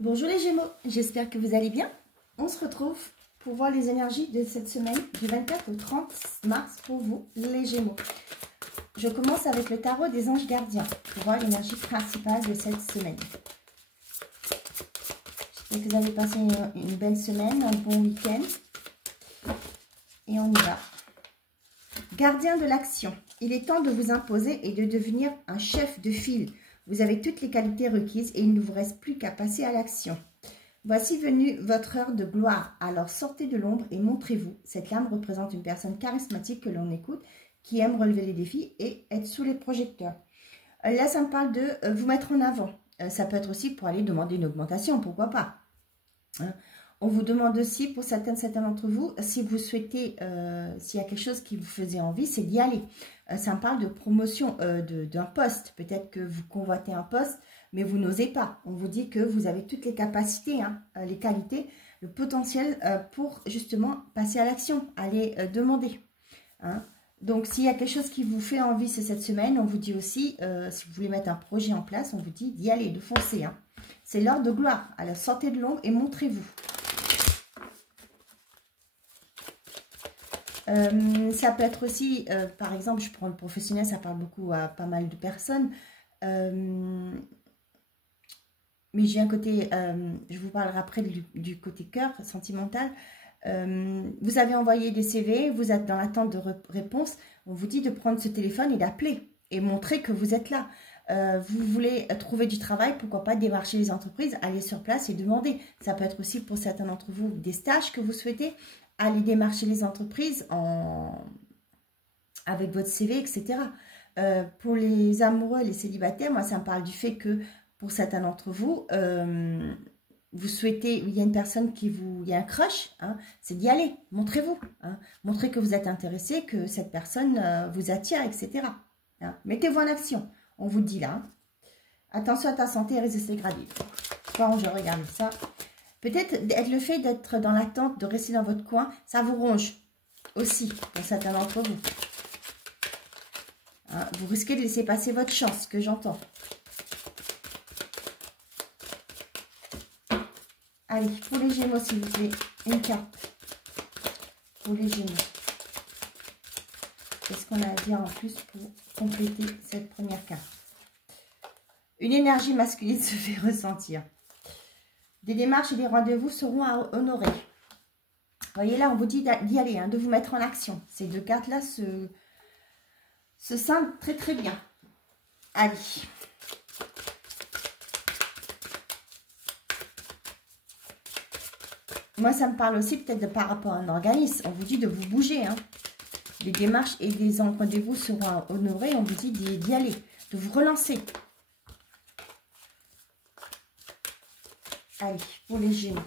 Bonjour les Gémeaux, j'espère que vous allez bien. On se retrouve pour voir les énergies de cette semaine du 24 au 30 mars pour vous les Gémeaux. Je commence avec le tarot des anges gardiens pour voir l'énergie principale de cette semaine. J'espère que vous avez passé une belle semaine, un bon week-end. Et on y va. Gardien de l'action, il est temps de vous imposer et de devenir un chef de file. Vous avez toutes les qualités requises et il ne vous reste plus qu'à passer à l'action. Voici venue votre heure de gloire. Alors sortez de l'ombre et montrez-vous. Cette lame représente une personne charismatique que l'on écoute, qui aime relever les défis et être sous les projecteurs. Là, ça me parle de vous mettre en avant. Ça peut être aussi pour aller demander une augmentation, pourquoi pas. Hein? On vous demande aussi, pour certains d'entre vous, si vous souhaitez, s'il y a quelque chose qui vous faisait envie, c'est d'y aller. Ça me parle de promotion d'un poste. Peut-être que vous convoitez un poste, mais vous n'osez pas. On vous dit que vous avez toutes les capacités, hein, les qualités, le potentiel pour justement passer à l'action, aller demander. Hein. Donc, s'il y a quelque chose qui vous fait envie cette semaine, on vous dit aussi, si vous voulez mettre un projet en place, on vous dit d'y aller, de foncer. Hein. C'est l'heure de gloire. Alors, sortez de l'ombre et montrez-vous. Ça peut être aussi, par exemple, je prends le professionnel, ça parle beaucoup à pas mal de personnes. Mais j'ai un côté, je vous parlerai après du côté cœur, sentimental. Vous avez envoyé des CV, vous êtes dans l'attente de réponse. On vous dit de prendre ce téléphone et d'appeler et montrer que vous êtes là. Vous voulez trouver du travail, pourquoi pas démarcher les entreprises, aller sur place et demander. Ça peut être aussi pour certains d'entre vous des stages que vous souhaitez. Aller démarcher les entreprises avec votre CV, etc. Pour les amoureux, les célibataires, moi, ça me parle du fait que pour certains d'entre vous, vous souhaitez, il y a une personne qui vous, il y a un crush, hein, c'est d'y aller, montrez-vous. Hein, montrez que vous êtes intéressé, que cette personne vous attire, etc. Hein, mettez-vous en action, on vous dit là. Hein. Attention à ta santé et résister gradé. Quand je regarde ça... Peut-être le fait d'être dans l'attente, de rester dans votre coin, ça vous ronge aussi pour certains d'entre vous. Hein, vous risquez de laisser passer votre chance, ce que j'entends. Allez, pour les Gémeaux, s'il vous plaît, une carte. Pour les Gémeaux. Qu'est-ce qu'on a à dire en plus pour compléter cette première carte? Une énergie masculine se fait ressentir. Des démarches et des rendez-vous seront à honorer. Vous voyez là, on vous dit d'y aller, hein, de vous mettre en action. Ces deux cartes-là se scindent très très bien. Allez. Moi, ça me parle aussi peut-être par rapport à un organisme. On vous dit de vous bouger. Hein. Les démarches et des rendez-vous seront honorés. On vous dit d'y aller, de vous relancer. Allez, pour les Gémeaux.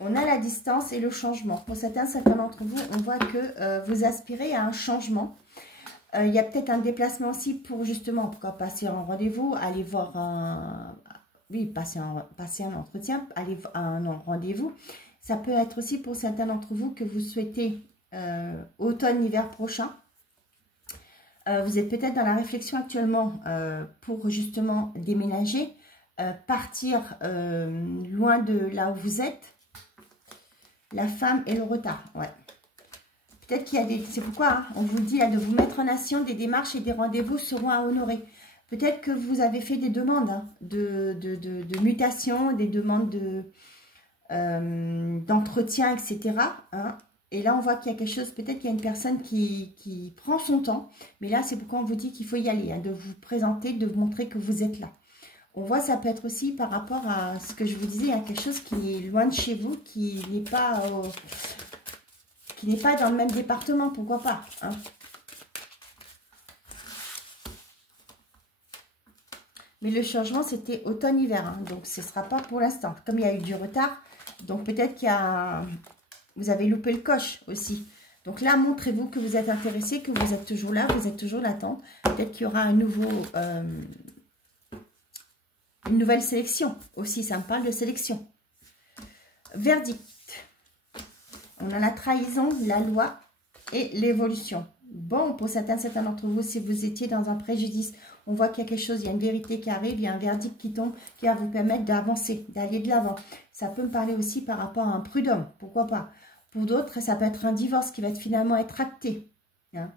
On a la distance et le changement. Pour certains d'entre vous, on voit que vous aspirez à un changement. Il y a peut-être un déplacement aussi pour justement, pourquoi passer un rendez-vous, aller voir un... Oui, passer un entretien, aller à un rendez-vous. Ça peut être aussi pour certains d'entre vous que vous souhaitez automne-hiver prochain. Vous êtes peut-être dans la réflexion actuellement pour justement déménager. Partir loin de là où vous êtes, la femme et le retard, ouais. Peut-être qu'il y a des... C'est pourquoi hein, on vous dit là, de vous mettre en action, des démarches et des rendez-vous seront à honorer. Peut-être que vous avez fait des demandes hein, de mutation, des demandes d'entretien, etc. Hein. Et là, on voit qu'il y a quelque chose, peut-être qu'il y a une personne qui prend son temps. Mais là, c'est pourquoi on vous dit qu'il faut y aller, hein, de vous présenter, de vous montrer que vous êtes là. On voit, ça peut être aussi par rapport à ce que je vous disais, il y a quelque chose qui est loin de chez vous, qui n'est pas dans le même département, pourquoi pas. Hein. Mais le changement, c'était automne-hiver, hein, donc ce ne sera pas pour l'instant. Comme il y a eu du retard, donc peut-être qu'il y a... Vous avez loupé le coche aussi. Donc là, montrez-vous que vous êtes intéressé, que vous êtes toujours là, vous êtes toujours l'attente. Peut-être qu'il y aura un nouveau... Une nouvelle sélection aussi, ça me parle de sélection. Verdict. On a la trahison, la loi et l'évolution. Bon, pour certains d'entre vous, si vous étiez dans un préjudice, On voit qu'il y a quelque chose, il y a une vérité qui arrive, il y a un verdict qui tombe, qui va vous permettre d'avancer, d'aller de l'avant. Ça peut me parler aussi par rapport à un prud'homme, pourquoi pas. Pour d'autres, ça peut être un divorce qui va finalement être acté. Hein.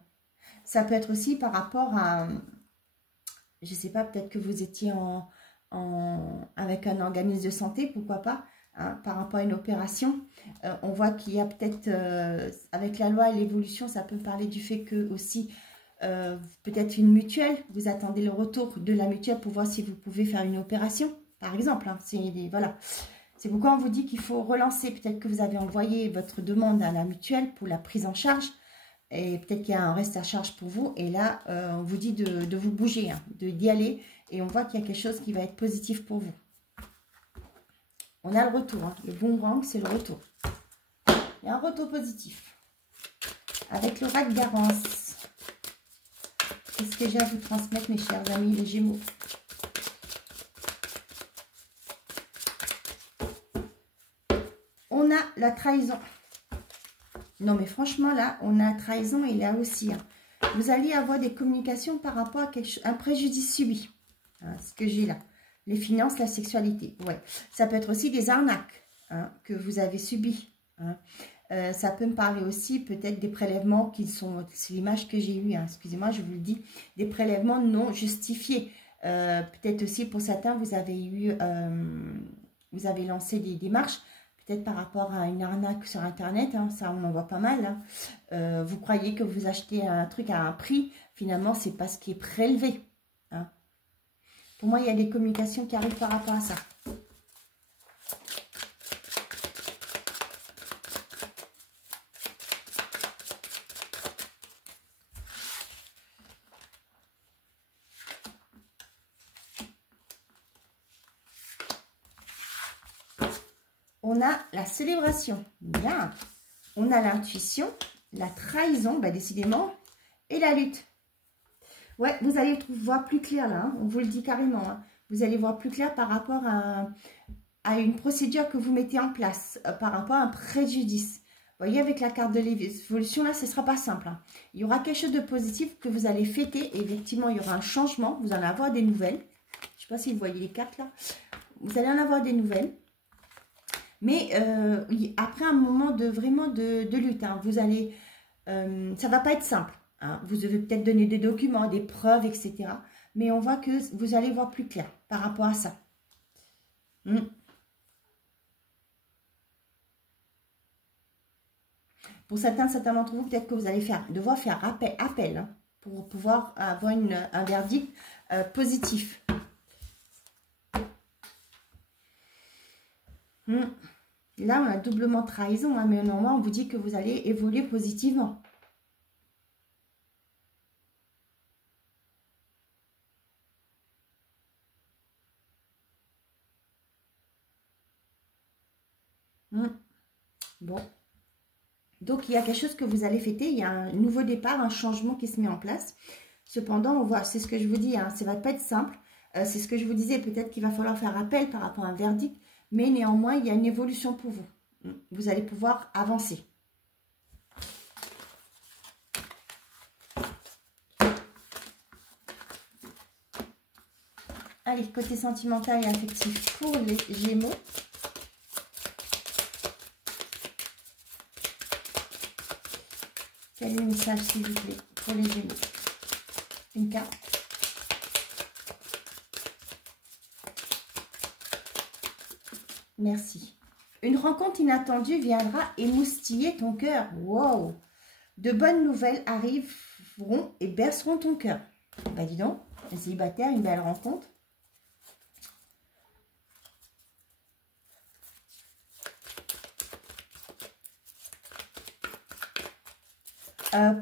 Ça peut être aussi par rapport à, je ne sais pas, peut-être que vous étiez avec un organisme de santé, pourquoi pas, hein, par rapport à une opération. On voit qu'il y a peut-être, avec la loi et l'évolution, ça peut parler du fait que aussi, peut-être une mutuelle, vous attendez le retour de la mutuelle pour voir si vous pouvez faire une opération, par exemple. Hein, voilà. C'est pourquoi on vous dit qu'il faut relancer. Peut-être que vous avez envoyé votre demande à la mutuelle pour la prise en charge. Et peut-être qu'il y a un reste à charge pour vous. Et là, on vous dit de vous bouger, hein, d'y aller. Et on voit qu'il y a quelque chose qui va être positif pour vous. On a le retour. Hein. Le boomerang, c'est le retour. Il y a un retour positif. Avec l'oracle Garance. Qu'est-ce que j'ai à vous transmettre, mes chers amis, les Gémeaux? On a la trahison. Non, mais franchement, là, on a la trahison et là aussi. Hein. Vous allez avoir des communications par rapport à un préjudice subi. Hein, ce que j'ai là. Les finances, la sexualité. Ouais. Ça peut être aussi des arnaques, hein, que vous avez subies. Hein. Ça peut me parler aussi peut-être des prélèvements qui sont... C'est l'image que j'ai eue, hein, excusez-moi, je vous le dis. Des prélèvements non justifiés. Peut-être aussi pour certains, vous avez lancé des démarches. Peut-être par rapport à une arnaque sur Internet, hein, ça on en voit pas mal. Hein. Vous croyez que vous achetez un truc à un prix, finalement c'est pas ce qui est prélevé. Hein. Pour moi, il y a des communications qui arrivent par rapport à ça. On a la célébration, bien. On a l'intuition, la trahison, bah décidément, et la lutte. Ouais, vous allez voir plus clair là, hein, on vous le dit carrément. Hein. Vous allez voir plus clair par rapport à une procédure que vous mettez en place, par rapport à un préjudice. Vous voyez, avec la carte de l'évolution, là, ce ne sera pas simple. Hein. Il y aura quelque chose de positif que vous allez fêter. Et effectivement, il y aura un changement. Vous allez avoir des nouvelles. Je ne sais pas si vous voyez les cartes là. Vous allez en avoir des nouvelles. Mais après un moment vraiment de lutte, hein, vous allez, ça ne va pas être simple. Hein, vous devez peut-être donner des documents, des preuves, etc. Mais on voit que vous allez voir plus clair par rapport à ça. Pour certains d'entre vous, peut-être que vous allez devoir faire appel hein, pour pouvoir avoir un verdict positif. Là, on a doublement trahison, hein, mais normalement, on vous dit que vous allez évoluer positivement. Bon. Donc, il y a quelque chose que vous allez fêter. Il y a un nouveau départ, un changement qui se met en place. Cependant, on voit, c'est ce que je vous dis, hein, ça ne va pas être simple. C'est ce que je vous disais, peut-être qu'il va falloir faire appel par rapport à un verdict. Mais néanmoins, il y a une évolution pour vous. Vous allez pouvoir avancer. Allez, côté sentimental et affectif pour les Gémeaux. Quel est le message, s'il vous plaît, pour les Gémeaux? Une carte. Merci. Une rencontre inattendue viendra émoustiller ton cœur. Wow! De bonnes nouvelles arriveront et berceront ton cœur. Bah dis donc, les célibataires, une belle rencontre.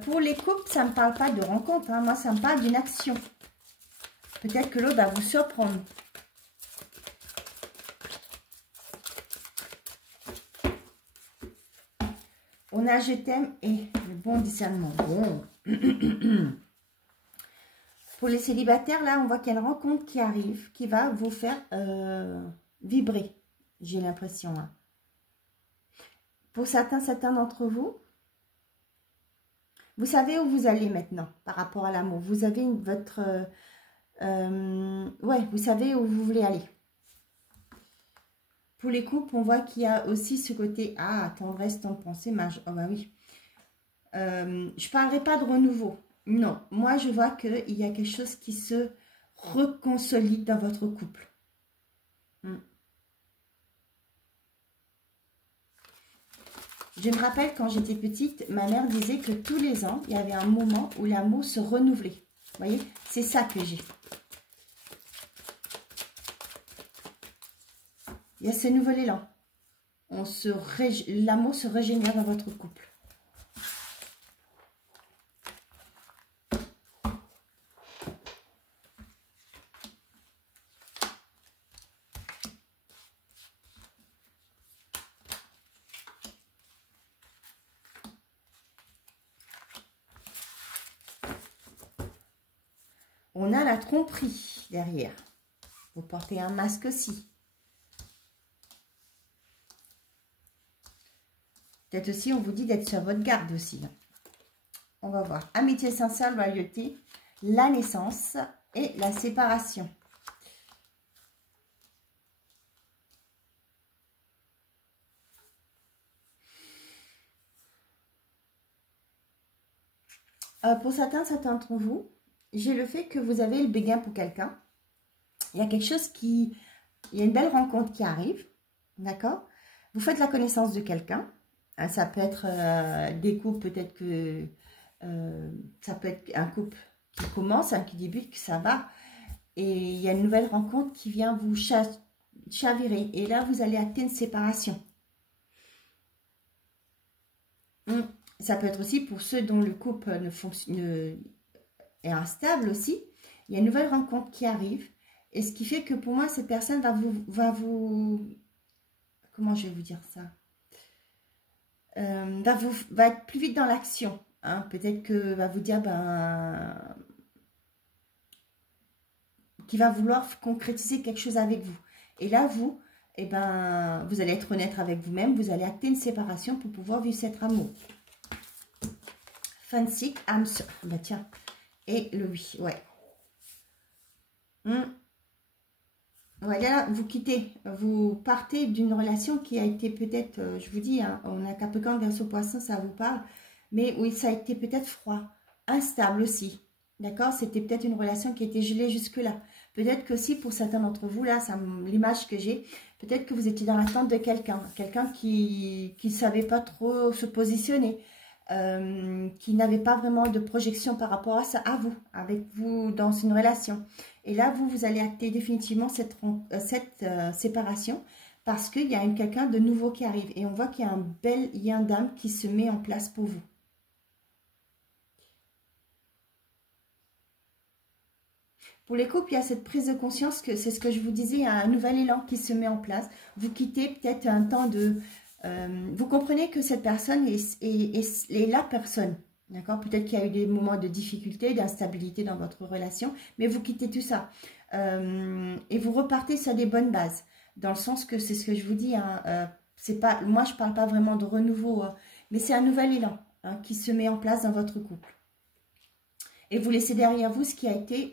Pour les couples, ça ne me parle pas de rencontre. Hein. Moi, ça me parle d'une action. Peut-être que l'autre va vous surprendre. On a je t'aime et le bon discernement. Bon. Pour les célibataires, là, on voit qu'il y a une rencontre qui arrive, qui va vous faire vibrer. J'ai l'impression. Hein. Pour certains d'entre vous, vous savez où vous allez maintenant par rapport à l'amour. Vous avez votre Ouais, vous savez où vous voulez aller. Pour les couples, on voit qu'il y a aussi ce côté, ah, tendresse, temps de pensée, mage. Oh bah oui. Je parlerai pas de renouveau. Non, moi je vois qu'il y a quelque chose qui se reconsolide dans votre couple. Je me rappelle quand j'étais petite, ma mère disait que tous les ans, il y avait un moment où l'amour se renouvelait. Vous voyez, c'est ça que j'ai. Il y a ce nouvel élan. L'amour se régénère dans votre couple. On a la tromperie derrière. Vous portez un masque aussi. Peut-être aussi, on vous dit d'être sur votre garde aussi. On va voir. Amitié sincère, loyauté, la naissance et la séparation. Pour certains d'entre vous, j'ai le fait que vous avez le béguin pour quelqu'un. Il y a quelque chose qui... Il y a une belle rencontre qui arrive. D'accord? Vous faites la connaissance de quelqu'un. Ça peut être des couples, peut-être que... ça peut être un couple qui commence, qui débute, que ça va. Et il y a une nouvelle rencontre qui vient vous chavirer. Et là, vous allez acter une séparation. Ça peut être aussi pour ceux dont le couple est instable aussi. Il y a une nouvelle rencontre qui arrive. Et ce qui fait que pour moi, cette personne va vous comment je vais vous dire ça, va être plus vite dans l'action. Hein. Peut-être que va vous dire, qu'il va vouloir concrétiser quelque chose avec vous. Et là, vous, vous allez être honnête avec vous-même. Vous allez acter une séparation pour pouvoir vivre cet amour. Fancy, âme sœur. Bah tiens. Et le oui, ouais. Voilà, vous quittez, vous partez d'une relation qui a été peut-être, je vous dis, hein, on a Capricorne, Verseau, Poisson, ça vous parle, mais oui, ça a été peut-être froid, instable aussi, d'accord? C'était peut-être une relation qui était gelée jusque-là. Peut-être que si pour certains d'entre vous, là, l'image que j'ai, peut-être que vous étiez dans l'attente de quelqu'un qui ne savait pas trop se positionner, qui n'avait pas vraiment de projection par rapport à ça, avec vous dans une relation. Et là, vous allez acter définitivement cette séparation parce qu'il y a quelqu'un de nouveau qui arrive. Et on voit qu'il y a un bel lien d'âme qui se met en place pour vous. Pour les couples, il y a cette prise de conscience que c'est ce que je vous disais, il y a un nouvel élan qui se met en place. Vous quittez peut-être un temps de... vous comprenez que cette personne est la personne. D'accord? Peut-être qu'il y a eu des moments de difficulté, d'instabilité dans votre relation, mais vous quittez tout ça. Et vous repartez sur des bonnes bases. Dans le sens que c'est ce que je vous dis, hein, c'est pas, moi je ne parle pas vraiment de renouveau, hein, mais c'est un nouvel élan qui se met en place dans votre couple. Et vous laissez derrière vous ce qui a été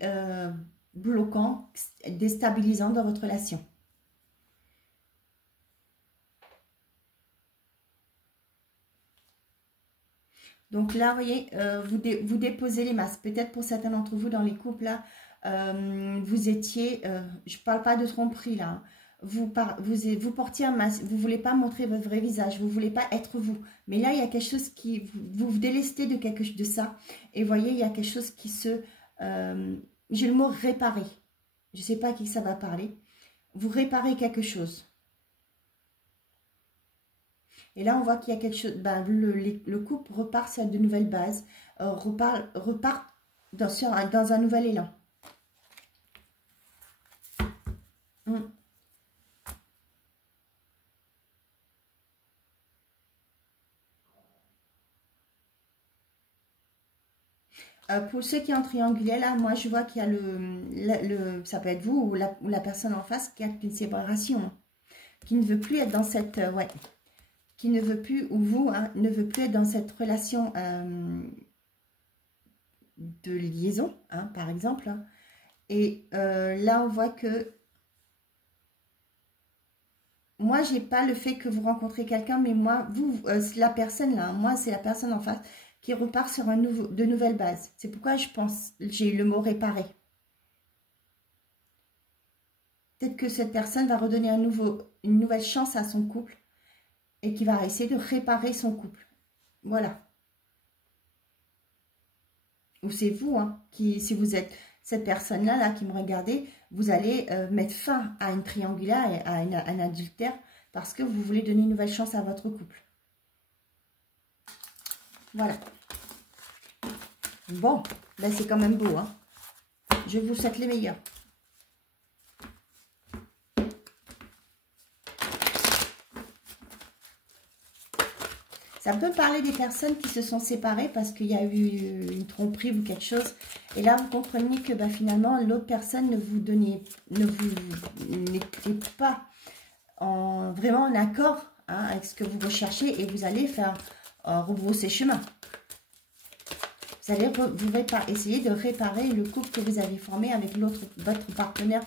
bloquant, déstabilisant dans votre relation. Donc là, vous voyez, vous déposez les masques. Peut-être pour certains d'entre vous dans les couples, là, vous étiez, je ne parle pas de tromperie là, hein. Vous portiez un masque, vous ne voulez pas montrer votre vrai visage, vous ne voulez pas être vous. Mais là, il y a quelque chose qui, vous délestez de ça. Et vous voyez, il y a quelque chose qui se, j'ai le mot réparer. Je ne sais pas à qui ça va parler. Vous réparez quelque chose. Et là, on voit qu'il y a quelque chose, le couple repart sur de nouvelles bases, repart dans un nouvel élan. Pour ceux qui ont triangulé, là, moi, je vois qu'il y a ça peut être vous ou la personne en face qui a une séparation, hein, qui ne veut plus être dans cette... qui ne veut plus, ou vous, hein, ne veut plus être dans cette relation de liaison, hein, par exemple. Hein, Et là, on voit que moi, j'ai pas le fait que vous rencontrez quelqu'un, mais moi, vous, la personne là, moi, c'est la personne en face qui repart sur de nouvelles bases. C'est pourquoi je pense, j'ai le mot réparer. Peut-être que cette personne va redonner une nouvelle chance à son couple et qui va essayer de réparer son couple. Voilà. Ou c'est vous, hein, qui, si vous êtes cette personne-là là, qui me regardez, vous allez mettre fin à une triangulaire et à un adultère parce que vous voulez donner une nouvelle chance à votre couple. Voilà. Bon, là c'est quand même beau, hein. Je vous souhaite les meilleurs. Ça peut parler des personnes qui se sont séparées parce qu'il y a eu une tromperie ou quelque chose. Et là, vous comprenez que bah, finalement, l'autre personne n'était pas vraiment en accord, hein, avec ce que vous recherchez et vous allez faire rebrousser chemin. Vous allez essayer de réparer le couple que vous avez formé avec votre partenaire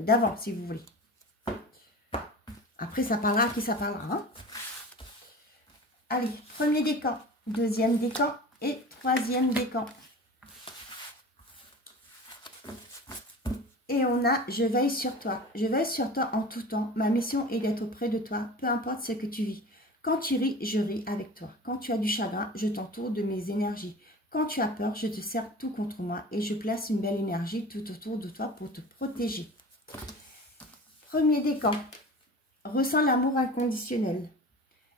d'avant, si vous voulez. Après, ça parlera à qui ça parlera. Hein. Allez, premier décan, deuxième décan et troisième décan. Et on a « Je veille sur toi ». Je veille sur toi en tout temps. Ma mission est d'être près de toi, peu importe ce que tu vis. Quand tu ris, je ris avec toi. Quand tu as du chagrin, je t'entoure de mes énergies. Quand tu as peur, je te serre tout contre moi et je place une belle énergie tout autour de toi pour te protéger. Premier décan. Ressens l'amour inconditionnel.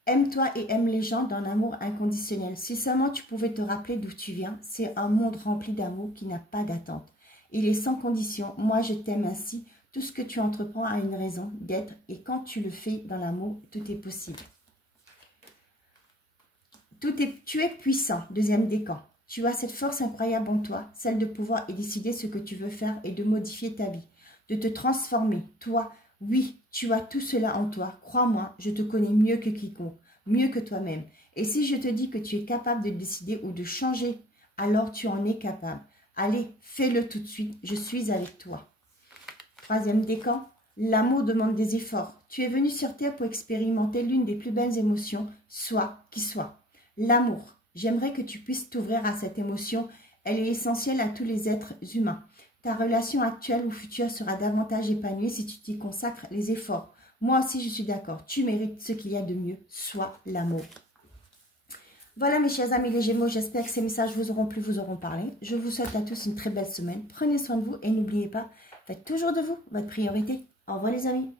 Aime-toi et aime les gens dans l'amour inconditionnel. Si seulement tu pouvais te rappeler d'où tu viens, c'est un monde rempli d'amour qui n'a pas d'attente. Il est sans condition. Moi, je t'aime ainsi. Tout ce que tu entreprends a une raison d'être et quand tu le fais dans l'amour, tout est possible. Tu es puissant, deuxième décan. Tu as cette force incroyable en toi, celle de pouvoir et décider ce que tu veux faire et de modifier ta vie, de te transformer. Toi, oui, tu as tout cela en toi. Crois-moi, je te connais mieux que quiconque, mieux que toi-même. Et si je te dis que tu es capable de décider ou de changer, alors tu en es capable. Allez, fais-le tout de suite, je suis avec toi. Troisième décan, l'amour demande des efforts. Tu es venu sur Terre pour expérimenter l'une des plus belles émotions, soit qui soit. L'amour. J'aimerais que tu puisses t'ouvrir à cette émotion. Elle est essentielle à tous les êtres humains. Ta relation actuelle ou future sera davantage épanouie si tu t'y consacres les efforts. Moi aussi, je suis d'accord. Tu mérites ce qu'il y a de mieux, soit l'amour. Voilà mes chers amis les Gémeaux, j'espère que ces messages vous auront plu, vous auront parlé. Je vous souhaite à tous une très belle semaine. Prenez soin de vous et n'oubliez pas, faites toujours de vous votre priorité. Au revoir les amis.